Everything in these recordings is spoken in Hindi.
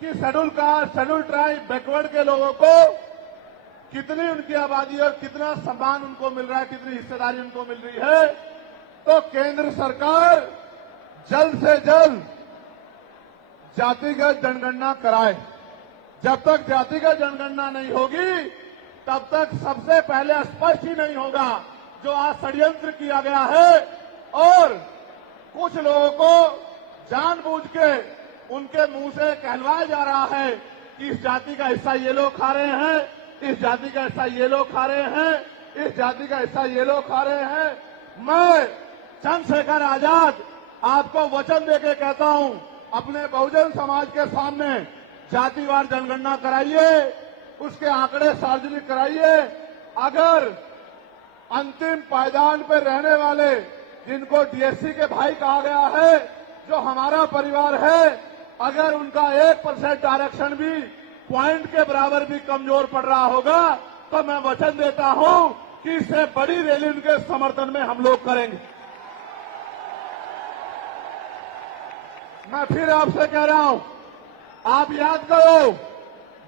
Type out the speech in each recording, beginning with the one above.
कि schedule caste, schedule tribe, backward के लोगों को कितनी उनकी आबादी और कितना सम्मान उनको मिल रहा है, कितनी हिस्सेदारी उनको मिल रही है। तो केंद्र सरकार जल्द से जल्द जातिगत जनगणना कराए। जब तक जातिगत जनगणना नहीं होगी तब तक सबसे पहले स्पष्ट ही नहीं होगा जो आज षड्यंत्र किया गया है और कुछ लोगों को जानबूझ के उनके मुंह से कहलवाया जा रहा है कि इस जाति का हिस्सा ये लोग खा रहे हैं, इस जाति का हिस्सा ये लोग खा रहे हैं, इस जाति का हिस्सा ये लोग खा रहे हैं। मैं चंद्रशेखर आजाद आपको वचन देके कहता हूं, अपने बहुजन समाज के सामने जातिवार जनगणना कराइए, उसके आंकड़े सार्वजनिक कराइए। अगर अंतिम पायदान पर रहने वाले जिनको डीएससी के भाई कहा गया है, जो हमारा परिवार है, अगर उनका 1% आरक्षण भी पॉइंट के बराबर भी कमजोर पड़ रहा होगा तो मैं वचन देता हूं कि इससे बड़ी रैली उनके समर्थन में हम लोग करेंगे। मैं फिर आपसे कह रहा हूं, आप याद करो,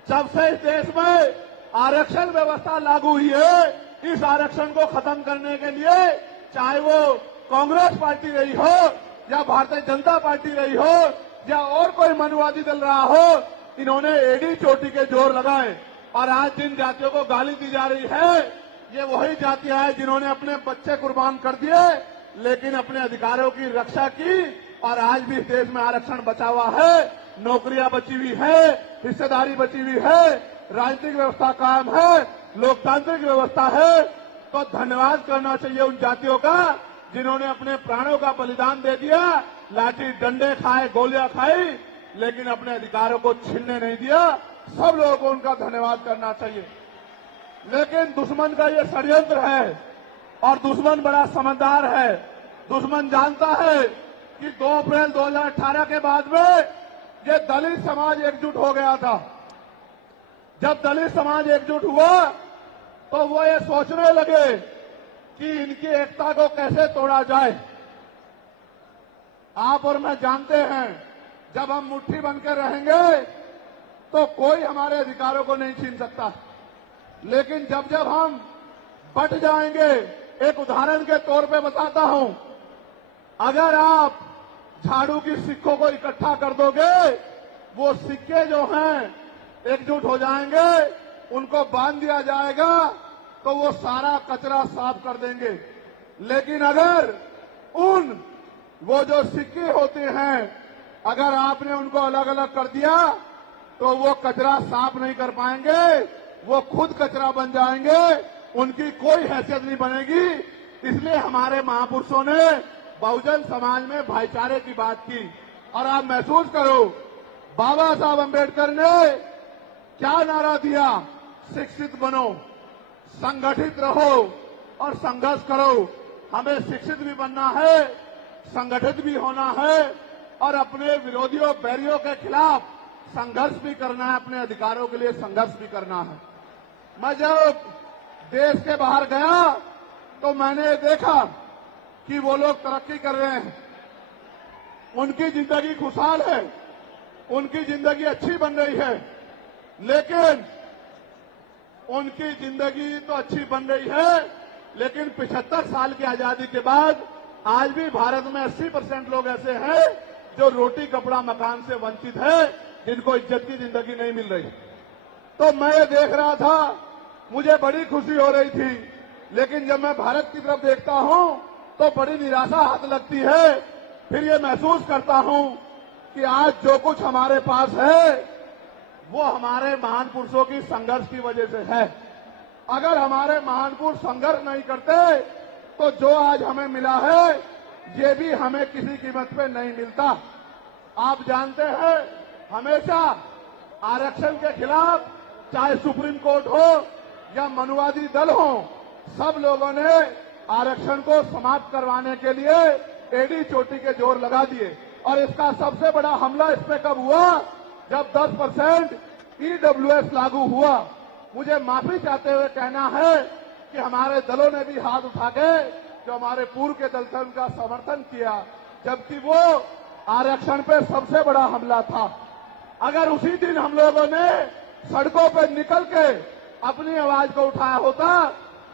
जब से इस देश में आरक्षण व्यवस्था लागू हुई है, इस आरक्षण को खत्म करने के लिए चाहे वो कांग्रेस पार्टी रही हो या भारतीय जनता पार्टी रही हो या और कोई मनुवादी दल रहा हो, इन्होंने एड़ी चोटी के जोर लगाए। और आज जिन जातियों को गाली दी जा रही है, ये वही जातियां हैं जिन्होंने अपने बच्चे कुर्बान कर दिए लेकिन अपने अधिकारों की रक्षा की और आज भी इस देश में आरक्षण बचा हुआ है, नौकरियां बची हुई है, हिस्सेदारी बची हुई है, राजनीतिक व्यवस्था कायम है, लोकतांत्रिक व्यवस्था है। तो धन्यवाद करना चाहिए उन जातियों का जिन्होंने अपने प्राणों का बलिदान दे दिया, लाठी डंडे खाए, गोलियां खाई, लेकिन अपने अधिकारों को छीनने नहीं दिया। सब लोगों को उनका धन्यवाद करना चाहिए। लेकिन दुश्मन का ये षड्यंत्र है और दुश्मन बड़ा समझदार है। दुश्मन जानता है कि 2 अप्रैल 2018 के बाद में ये दलित समाज एकजुट हो गया था। जब दलित समाज एकजुट हुआ तो वो ये सोचने लगे कि इनकी एकता को कैसे तोड़ा जाए। आप और मैं जानते हैं, जब हम मुट्ठी बनकर रहेंगे तो कोई हमारे अधिकारों को नहीं छीन सकता, लेकिन जब जब हम बट जाएंगे, एक उदाहरण के तौर पे बताता हूं, अगर आप झाड़ू की सिक्कों को इकट्ठा कर दोगे, वो सिक्के जो हैं एकजुट हो जाएंगे, उनको बांध दिया जाएगा तो वो सारा कचरा साफ कर देंगे। लेकिन अगर वो जो सिक्के होते हैं, अगर आपने उनको अलग अलग कर दिया तो वो कचरा साफ नहीं कर पाएंगे, वो खुद कचरा बन जाएंगे, उनकी कोई हैसियत नहीं बनेगी। इसलिए हमारे महापुरुषों ने बहुजन समाज में भाईचारे की बात की। और आप महसूस करो, बाबा साहब अम्बेडकर ने क्या नारा दिया? शिक्षित बनो, संगठित रहो और संघर्ष करो। हमें शिक्षित भी बनना है, संगठित भी होना है और अपने विरोधियों, बैरियों के खिलाफ संघर्ष भी करना है, अपने अधिकारों के लिए संघर्ष भी करना है। मैं जब देश के बाहर गया तो मैंने देखा कि वो लोग तरक्की कर रहे हैं, उनकी जिंदगी खुशहाल है, उनकी जिंदगी अच्छी बन रही है। लेकिन उनकी जिंदगी तो अच्छी बन रही है, लेकिन 75 साल की आजादी के बाद आज भी भारत में 80% लोग ऐसे हैं जो रोटी, कपड़ा, मकान से वंचित है, जिनको इज्जत की जिंदगी नहीं मिल रही। तो मैं ये देख रहा था, मुझे बड़ी खुशी हो रही थी, लेकिन जब मैं भारत की तरफ देखता हूं तो बड़ी निराशा हाथ लगती है। फिर ये महसूस करता हूं कि आज जो कुछ हमारे पास है वो हमारे महान पुरुषों की संघर्ष की वजह से है। अगर हमारे महान पुरुष संघर्ष नहीं करते तो जो आज हमें मिला है ये भी हमें किसी कीमत पे नहीं मिलता। आप जानते हैं, हमेशा आरक्षण के खिलाफ चाहे सुप्रीम कोर्ट हो या मनुवादी दल हो, सब लोगों ने आरक्षण को समाप्त करवाने के लिए एड़ी चोटी के जोर लगा दिए। और इसका सबसे बड़ा हमला इस पे कब हुआ? जब 10% ईडब्ल्यूएस लागू हुआ। मुझे माफी चाहते हुए कहना है कि हमारे दलों ने भी हाथ उठा के, जो हमारे पूर्व के दल थे, उनका समर्थन किया, जबकि वो आरक्षण पे सबसे बड़ा हमला था। अगर उसी दिन हम लोगों ने सड़कों पर निकल के अपनी आवाज को उठाया होता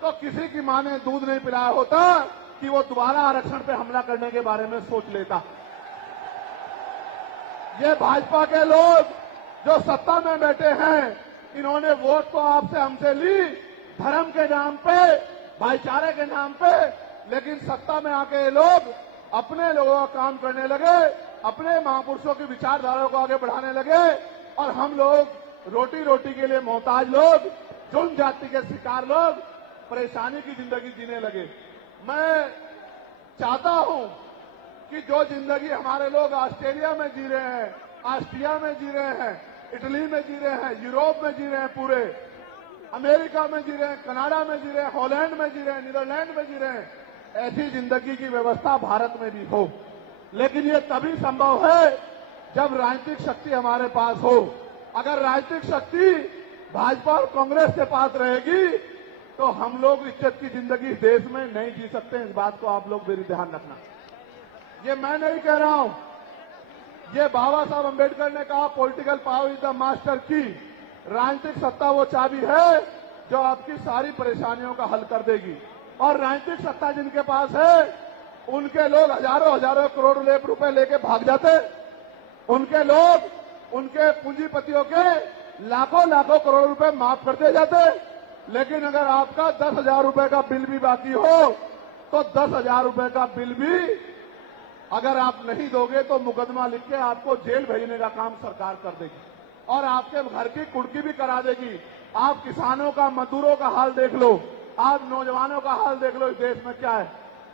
तो किसी की मां ने दूध नहीं पिलाया होता कि वो दोबारा आरक्षण पे हमला करने के बारे में सोच लेता। ये भाजपा के लोग जो सत्ता में बैठे हैं, इन्होंने वोट तो आपसे हमसे ली धर्म के नाम पे, भाईचारे के नाम पे, लेकिन सत्ता में आके ये लोग अपने लोगों का काम करने लगे, अपने महापुरुषों की विचारधारा को आगे बढ़ाने लगे और हम लोग रोटी रोटी के लिए मोहताज लोग, जुल्म जाति के शिकार लोग परेशानी की जिंदगी जीने लगे। मैं चाहता हूं कि जो जिंदगी हमारे लोग ऑस्ट्रेलिया में जी रहे हैं, ऑस्ट्रिया में जी रहे हैं, इटली में जी रहे हैं, यूरोप में जी रहे हैं, पूरे अमेरिका में जी रहे हैं, कनाडा में जी रहे हैं, हॉलैंड में जी रहे हैं, नीदरलैंड में जी रहे हैं, ऐसी जिंदगी की व्यवस्था भारत में भी हो। लेकिन ये तभी संभव है जब राजनीतिक शक्ति हमारे पास हो। अगर राजनीतिक शक्ति भाजपा और कांग्रेस के पास रहेगी तो हम लोग इज्जत की जिंदगी देश में नहीं जी सकते। इस बात को आप लोग मेरी ध्यान रखना। ये मैं नहीं कह रहा हूं, ये बाबा साहब अम्बेडकर ने कहा, political power is the master की। राजनीतिक सत्ता वो चाबी है जो आपकी सारी परेशानियों का हल कर देगी। और राजनीतिक सत्ता जिनके पास है उनके लोग हजारों हजारों करोड़ रुपए लेके भाग जाते। उनके लोग, उनके पूंजीपतियों के लाखों लाखों करोड़ रुपए माफ कर दिए जाते। लेकिन अगर आपका 10,000 रुपए का बिल भी बाकी हो तो 10,000 रुपए का बिल भी अगर आप नहीं दोगे तो मुकदमा लिख के आपको जेल भेजने का काम सरकार कर देगी और आपके घर की कुर्की भी करा देगी। आप किसानों का, मजदूरों का हाल देख लो, आप नौजवानों का हाल देख लो इस देश में क्या है।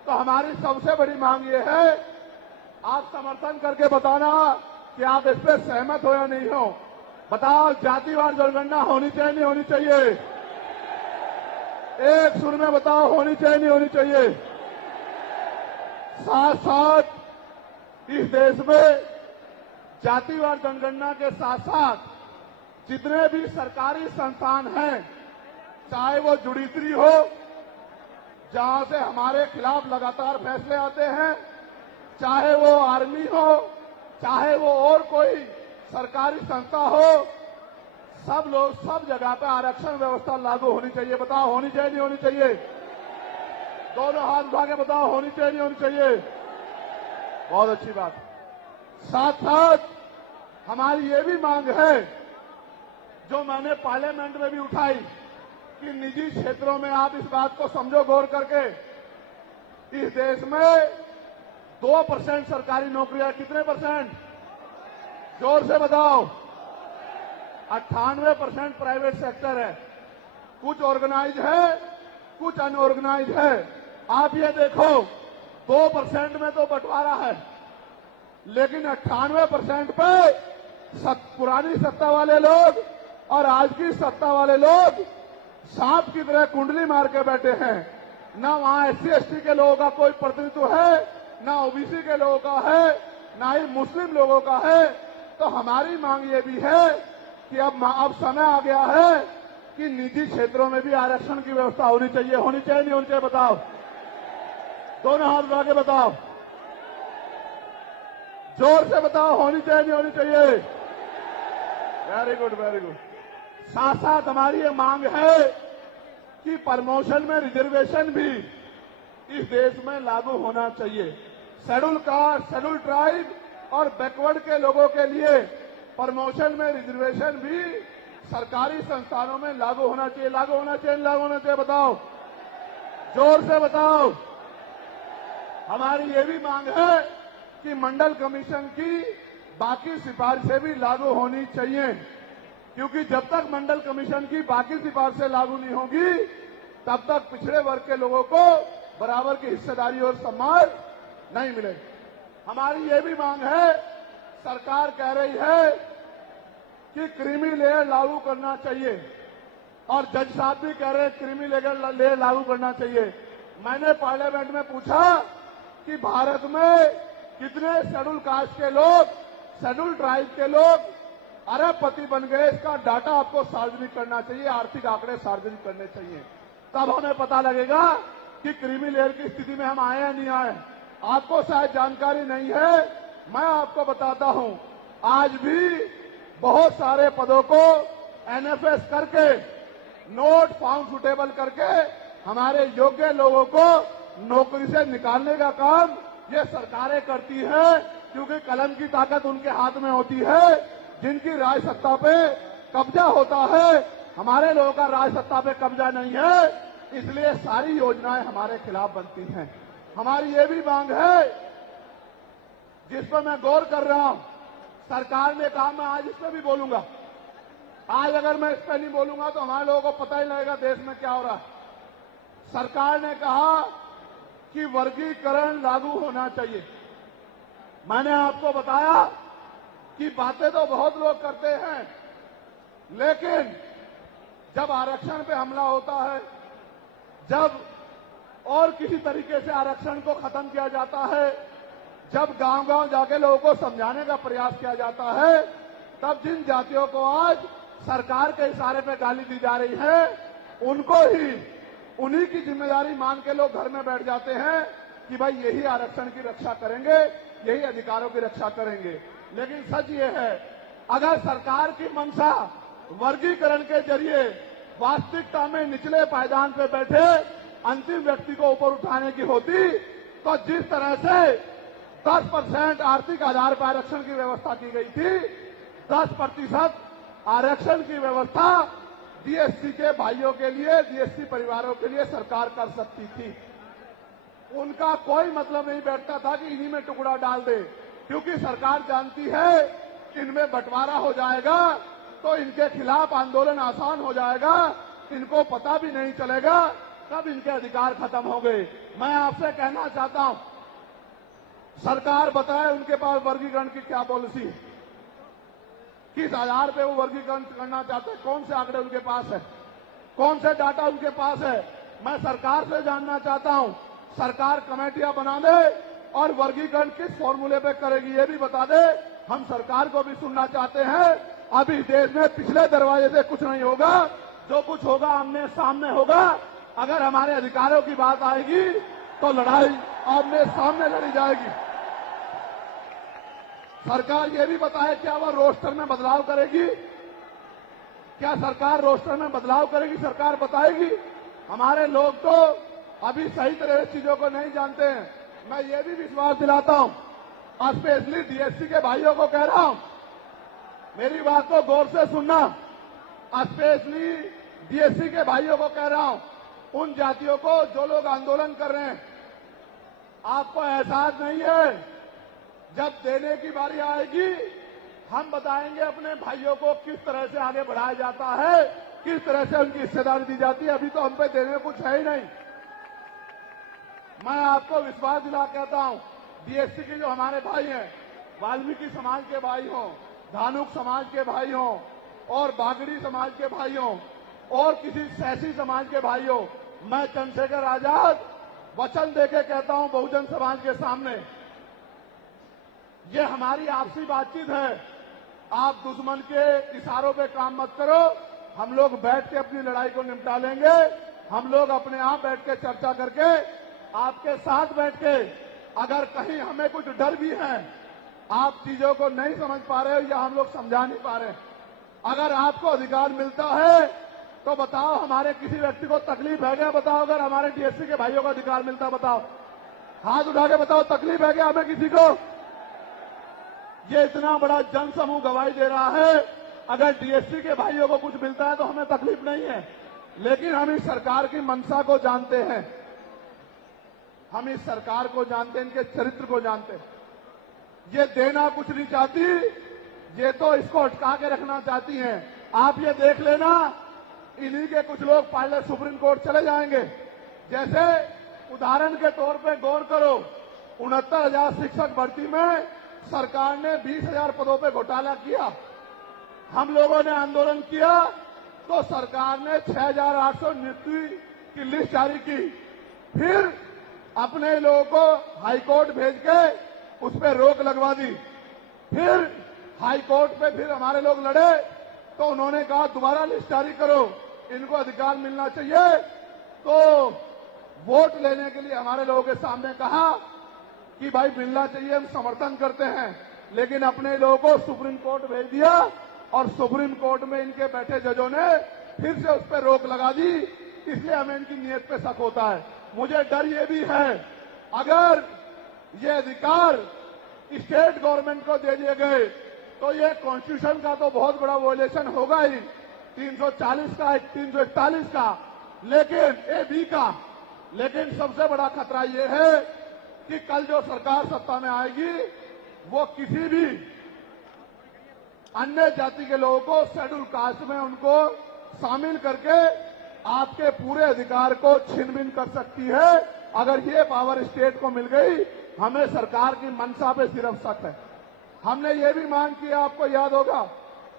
तो हमारी सबसे बड़ी मांग ये है, आप समर्थन करके बताना कि आप इस पर सहमत हो या नहीं हो। बताओ, जातिवार जनगणना होनी चाहिए नहीं होनी चाहिए? एक सुर में बताओ, होनी चाहिए नहीं होनी चाहिए? साथ साथ इस देश में जातिवार जनगणना के साथ साथ जितने भी सरकारी संस्थान हैं, चाहे वो जुडिशरी हो जहां से हमारे खिलाफ लगातार फैसले आते हैं, चाहे वो आर्मी हो, चाहे वो और कोई सरकारी संस्था हो, सब लोग सब जगह पे आरक्षण व्यवस्था लागू होनी चाहिए। बताओ, होनी चाहिए नहीं होनी चाहिए? दोनों हाथ उठा के बताओ, होनी चाहिए नहीं होनी चाहिए? बहुत अच्छी बात। साथ साथ हमारी ये भी मांग है जो मैंने पार्लियामेंट में भी उठाई कि निजी क्षेत्रों में आप इस बात को समझो गौर करके, इस देश में 2% सरकारी नौकरियां, कितने परसेंट? जोर से बताओ। 98% प्राइवेट सेक्टर है। कुछ ऑर्गेनाइज है, कुछ अनऑर्गेनाइज है। आप ये देखो, 2% में तो बंटवारा है, लेकिन 98% पे पुरानी सत्ता वाले लोग और आज की सत्ता वाले लोग सांप की तरह कुंडली मार के बैठे हैं। ना वहां SC/ST के लोगों का कोई प्रतिनिधित्व है, ना OBC के लोगों का है, ना ही मुस्लिम लोगों का है। तो हमारी मांग ये भी है कि अब समय आ गया है कि निजी क्षेत्रों में भी आरक्षण की व्यवस्था होनी चाहिए। होनी चाहिए नहीं होनी चाहिए? बताओ, दोनों हाथ उठा के बताओ, जोर से बताओ, होनी चाहिए नहीं होनी चाहिए? Very good, very good. साथ साथ हमारी ये मांग है कि प्रमोशन में रिजर्वेशन भी इस देश में लागू होना चाहिए। शेड्यूल कास्ट, शेड्यूल ट्राइब और बैकवर्ड के लोगों के लिए प्रमोशन में रिजर्वेशन भी सरकारी संस्थानों में लागू होना चाहिए। लागू होना चाहिए, लागू होना चाहिए? बताओ, जोर से बताओ। हमारी ये भी मांग है कि मंडल कमीशन की बाकी सिफारिशें भी लागू होनी चाहिए, क्योंकि जब तक मंडल कमीशन की बाकी सिफारिशें लागू नहीं होगी तब तक पिछड़े वर्ग के लोगों को बराबर की हिस्सेदारी और सम्मान नहीं मिलेगा। हमारी ये भी मांग है, सरकार कह रही है कि क्रीमी लेयर लागू करना चाहिए और जज साहब भी कह रहे हैं क्रीमी लेयर लागू करना चाहिए। मैंने पार्लियामेंट में पूछा कि भारत में कितने शेड्यूल कास्ट के लोग, शेड्यूल ट्राइब के लोग अरबपति बन गए, इसका डाटा आपको सार्वजनिक करना चाहिए, आर्थिक आंकड़े सार्वजनिक करने चाहिए। तब हमें पता लगेगा कि क्रीमी लेयर की स्थिति में हम आए या नहीं आए। आपको शायद जानकारी नहीं है, मैं आपको बताता हूं। आज भी बहुत सारे पदों को एनएफएस करके, नोट फाउंड सुटेबल करके हमारे योग्य लोगों को नौकरी से निकालने का काम ये सरकारें करती है, क्योंकि कलम की ताकत उनके हाथ में होती है। जिनकी राज सत्ता पे कब्जा होता है, हमारे लोगों का राज सत्ता पे कब्जा नहीं है, इसलिए सारी योजनाएं हमारे खिलाफ बनती हैं। हमारी ये भी मांग है, जिस पर मैं गौर कर रहा हूं, सरकार ने कहा, मैं आज इस पर भी बोलूंगा। आज अगर मैं इस पर नहीं बोलूंगा तो हमारे लोगों को पता ही लगेगा देश में क्या हो रहा है। सरकार ने कहा कि वर्गीकरण लागू होना चाहिए। मैंने आपको बताया कि बातें तो बहुत लोग करते हैं, लेकिन जब आरक्षण पे हमला होता है, जब और किसी तरीके से आरक्षण को खत्म किया जाता है, जब गांव-गांव जाके लोगों को समझाने का प्रयास किया जाता है, तब जिन जातियों को आज सरकार के इशारे पे गाली दी जा रही है, उनको ही उन्हीं की जिम्मेदारी मान के लोग घर में बैठ जाते हैं कि भाई यही आरक्षण की रक्षा करेंगे, यही अधिकारों की रक्षा करेंगे। लेकिन सच ये है, अगर सरकार की मंशा वर्गीकरण के जरिए वास्तविकता में निचले पायदान पे बैठे अंतिम व्यक्ति को ऊपर उठाने की होती, तो जिस तरह से 10% आर्थिक आधार पर आरक्षण की व्यवस्था की गई थी, 10% आरक्षण की व्यवस्था डीएससी के भाइयों के लिए, डीएससी परिवारों के लिए सरकार कर सकती थी। उनका कोई मतलब नहीं बैठता था कि इन्हीं में टुकड़ा डाल दे, क्योंकि सरकार जानती है कि इनमें बंटवारा हो जाएगा तो इनके खिलाफ आंदोलन आसान हो जाएगा, इनको पता भी नहीं चलेगा कब इनके अधिकार खत्म हो गए। मैं आपसे कहना चाहता हूं, सरकार बताए उनके पास वर्गीकरण की क्या पॉलिसी है, किस आधार पे वो वर्गीकरण करना चाहते हैं, कौन से आंकड़े उनके पास है, कौन से डाटा उनके पास है। मैं सरकार से जानना चाहता हूं, सरकार कमेटियां बना दे और वर्गीकरण किस फॉर्मूले पे करेगी ये भी बता दे। हम सरकार को भी सुनना चाहते हैं। अभी देश में पिछले दरवाजे से कुछ नहीं होगा, जो कुछ होगा आमने सामने होगा। अगर हमारे अधिकारों की बात आएगी तो लड़ाई आमने सामने लड़ी जाएगी। सरकार ये भी बताए क्या वह रोस्टर में बदलाव करेगी, क्या सरकार रोस्टर में बदलाव करेगी, सरकार बताएगी। हमारे लोग तो अभी सही तरह से चीजों को नहीं जानते हैं। मैं ये भी विश्वास दिलाता हूं, स्पेशली डीएससी के भाइयों को कह रहा हूं, मेरी बात को गौर से सुनना। स्पेशली डीएससी के भाइयों को कह रहा हूं, उन जातियों को जो लोग आंदोलन कर रहे हैं, आपको एहसास नहीं है, जब देने की बारी आएगी हम बताएंगे अपने भाइयों को किस तरह से आगे बढ़ाया जाता है, किस तरह से उनकी हिस्सेदारी दी जाती है। अभी तो हम पे देने में कुछ है ही नहीं। मैं आपको विश्वास दिला कहता हूं, डीएससी के जो हमारे भाई हैं, वाल्मीकि समाज के भाई हों, धानुक समाज के भाई हों और बागड़ी समाज के भाई हों और किसी सैसी समाज के भाई हों, मैं चंद्रशेखर आजाद वचन देके कहता हूं बहुजन समाज के सामने, ये हमारी आपसी बातचीत है। आप दुश्मन के इशारों पे काम मत करो, हम लोग बैठ के अपनी लड़ाई को निपटा लेंगे। हम लोग अपने आप बैठ के चर्चा करके आपके साथ बैठ के, अगर कहीं हमें कुछ डर भी है, आप चीजों को नहीं समझ पा रहे हो या हम लोग समझा नहीं पा रहे, अगर आपको अधिकार मिलता है तो बताओ, हमारे किसी व्यक्ति को तकलीफ है क्या? बताओ, अगर हमारे डीएससी के भाइयों को अधिकार मिलता, बताओ, हाथ उठा के बताओ, तकलीफ है क्या हमें किसी को? ये इतना बड़ा जन समूह गवाही दे रहा है, अगर डीएससी के भाइयों को कुछ मिलता है तो हमें तकलीफ नहीं है। लेकिन हम इस सरकार की मंशा को जानते हैं, हम इस सरकार को जानते हैं, इनके चरित्र को जानते हैं। ये देना कुछ नहीं चाहती, ये तो इसको अटका के रखना चाहती हैं। आप ये देख लेना, इन्हीं के कुछ लोग पायलट सुप्रीम कोर्ट चले जाएंगे। जैसे उदाहरण के तौर पे गौर करो, 69,000 शिक्षक भर्ती में सरकार ने 20,000 पदों पे घोटाला किया। हम लोगों ने आंदोलन किया तो सरकार ने 6,800 नियुक्ति की लिस्ट जारी की। फिर अपने लोगों को हाईकोर्ट भेज के उस पर रोक लगवा दी। फिर हाईकोर्ट पे फिर हमारे लोग लड़े तो उन्होंने कहा दोबारा लिस्ट जारी करो, इनको अधिकार मिलना चाहिए। तो वोट लेने के लिए हमारे लोगों के सामने कहा कि भाई मिलना चाहिए, हम समर्थन करते हैं, लेकिन अपने लोगों को सुप्रीम कोर्ट भेज दिया और सुप्रीम कोर्ट में इनके बैठे जजों ने फिर से उस पर रोक लगा दी, इसलिए हमें इनकी नीयत पे शक होता है। मुझे डर ये भी है, अगर ये अधिकार स्टेट गवर्नमेंट को दे दिए गए तो ये कॉन्स्टिट्यूशन का तो बहुत बड़ा वॉयलेशन होगा ही, 340 का, 341 का, लेकिन ए का। लेकिन सबसे बड़ा खतरा ये है कि कल जो सरकार सत्ता में आएगी वो किसी भी अन्य जाति के लोगों को शेड्यूल कास्ट में उनको शामिल करके आपके पूरे अधिकार को छिन-भिन कर सकती है। अगर ये पावर स्टेट को मिल गई, हमें सरकार की मंशा पे सिर्फ शक है। हमने ये भी मांग की, आपको याद होगा,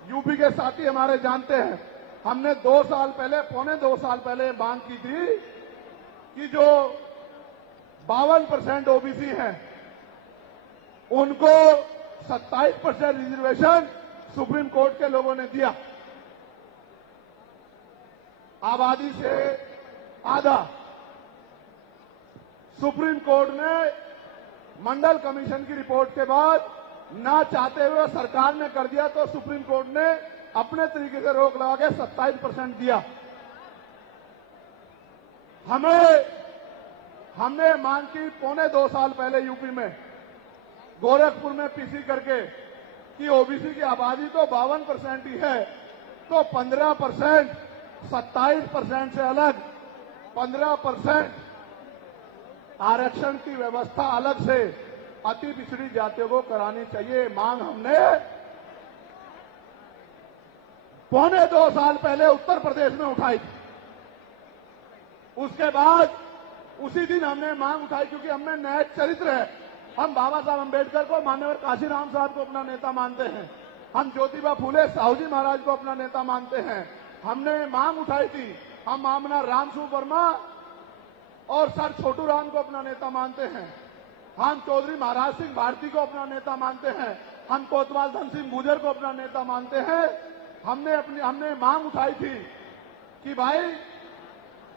यूपी के साथी हमारे जानते हैं, हमने 2 साल पहले, पौने 2 साल पहले मांग की थी कि जो 52% ओबीसी हैं उनको 27% रिजर्वेशन सुप्रीम कोर्ट के लोगों ने दिया, आबादी से आधा। सुप्रीम कोर्ट ने मंडल कमीशन की रिपोर्ट के बाद ना चाहते हुए सरकार ने कर दिया, तो सुप्रीम कोर्ट ने अपने तरीके से रोक लगा के 27% दिया। हमने मांग की पौने 2 साल पहले यूपी में गोरखपुर में पीसी करके कि ओबीसी की आबादी तो 52% ही है, तो 15%, 27% से अलग 15% आरक्षण की व्यवस्था अलग से अति पिछड़ी जातियों को करानी चाहिए। मांग हमने पौने 2 साल पहले उत्तर प्रदेश में उठाई थी। उसके बाद उसी दिन हमने मांग उठाई, क्योंकि हमें न्याय चरित्र है। हम बाबा साहब अम्बेडकर को, माननीय काशीराम साहब को अपना नेता मानते हैं, हम ज्योतिबा फूले साहू जी महाराज को अपना नेता मानते हैं। हमने मांग उठाई थी, हम मामला रामसू वर्मा और सर छोटू राम को अपना नेता मानते हैं, हम चौधरी महाराज सिंह भारती को अपना नेता मानते हैं, हम कोतवाल धन सिंह गुर्जर को अपना नेता मानते हैं। हमने मांग उठाई थी कि भाई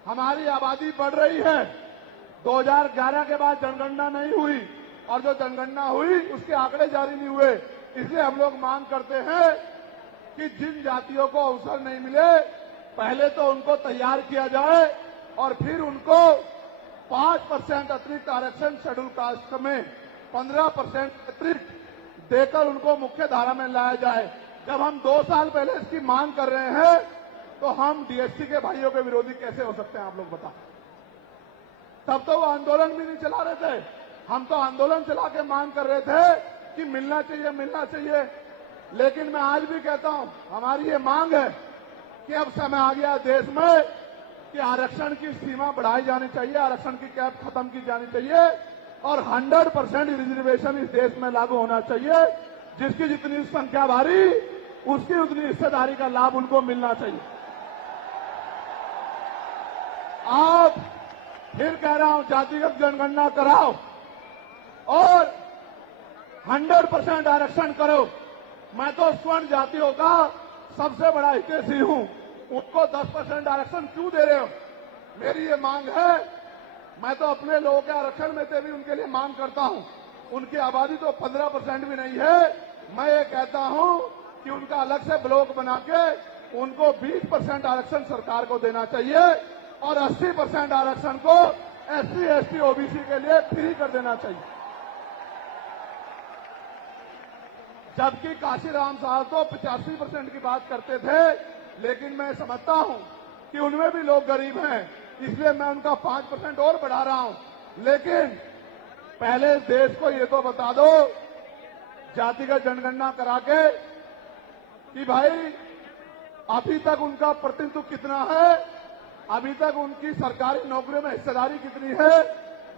हमारी आबादी बढ़ रही है, 2011 के बाद जनगणना नहीं हुई और जो जनगणना हुई उसके आंकड़े जारी नहीं हुए, इसलिए हम लोग मांग करते हैं कि जिन जातियों को अवसर नहीं मिले पहले तो उनको तैयार किया जाए और फिर उनको 5% अतिरिक्त आरक्षण शेड्यूल कास्ट में 15% अतिरिक्त देकर उनको मुख्य धारा में लाया जाए। जब हम 2 साल पहले इसकी मांग कर रहे हैं तो हम डीएससी के भाइयों के विरोधी कैसे हो सकते हैं, आप लोग बताओ। तब तो वो आंदोलन भी नहीं चला रहे थे, हम तो आंदोलन चला के मांग कर रहे थे कि मिलना चाहिए, मिलना चाहिए। लेकिन मैं आज भी कहता हूं, हमारी ये मांग है कि अब समय आ गया देश में कि आरक्षण की सीमा बढ़ाई जानी चाहिए, आरक्षण की कैप खत्म की जानी चाहिए और 100% रिजर्वेशन इस देश में लागू होना चाहिए। जिसकी जितनी संख्या भारी उसकी उतनी हिस्सेदारी का लाभ उनको मिलना चाहिए। आप फिर कह रहा हूं, जातिगत जनगणना कराओ और 100% आरक्षण करो। मैं तो स्वर्ण जातियों का सबसे बड़ा हितैषी हूं, उनको 10% आरक्षण क्यों दे रहे हो? मेरी ये मांग है। मैं तो अपने लोगों के आरक्षण में से भी उनके लिए मांग करता हूं। उनकी आबादी तो 15% भी नहीं है। मैं ये कहता हूं कि उनका अलग से ब्लॉक बना के उनको 20% आरक्षण सरकार को देना चाहिए और 80% आरक्षण को एससी, एसटी, ओबीसी के लिए फ्री कर देना चाहिए। जबकि काशीराम साहब तो 85% की बात करते थे, लेकिन मैं समझता हूं कि उनमें भी लोग गरीब हैं, इसलिए मैं उनका 5% और बढ़ा रहा हूं। लेकिन पहले देश को ये तो बता दो, जातिगत जनगणना करा के, कि भाई अभी तक उनका प्रतिनिधित्व कितना है, अभी तक उनकी सरकारी नौकरियों में हिस्सेदारी कितनी है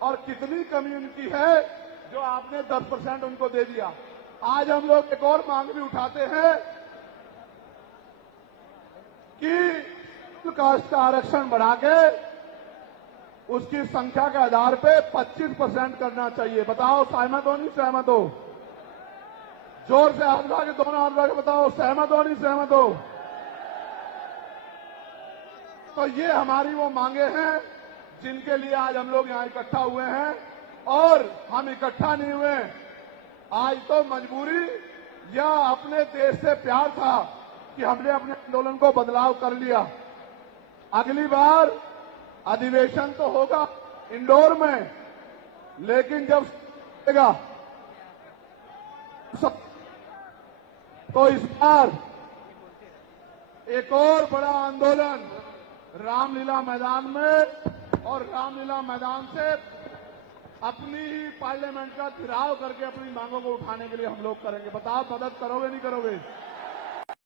और कितनी कमी उनकी है जो आपने 10% उनको दे दिया। आज हम लोग एक और मांग भी उठाते हैं कि कास्ट का आरक्षण बढ़ा के उसकी संख्या के आधार पे 25% करना चाहिए। बताओ सहमत हो, नहीं सहमत हो? जोर से हाथ उठा के, दोनों हाथ उठा के बताओ सहमत हो, नहीं सहमत हो? तो ये हमारी वो मांगे हैं जिनके लिए आज हम लोग यहां इकट्ठा हुए हैं। और हम इकट्ठा नहीं हुए आज तो मजबूरी या अपने देश से प्यार था कि हमने अपने आंदोलन को बदलाव कर लिया। अगली बार अधिवेशन तो होगा इंदौर में, लेकिन जब तो इस बार एक और बड़ा आंदोलन रामलीला मैदान में, और रामलीला मैदान से अपनी ही पार्लियामेंट का घेराव करके अपनी मांगों को उठाने के लिए हम लोग करेंगे। बताओ मदद करोगे नहीं करोगे?